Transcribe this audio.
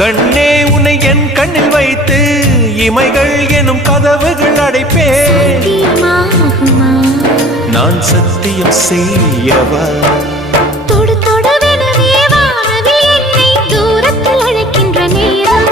கண்ணே உன்னை என் கண்ணில் வைத்து இமைகள் எனும் கதவுகள் அடைப்பேன். நான் சத்தியம் செய்யவா? தொடு தொடுவெனவே வானவில் என்னை தூரத்தில் அழைக்கின்ற நேரம்.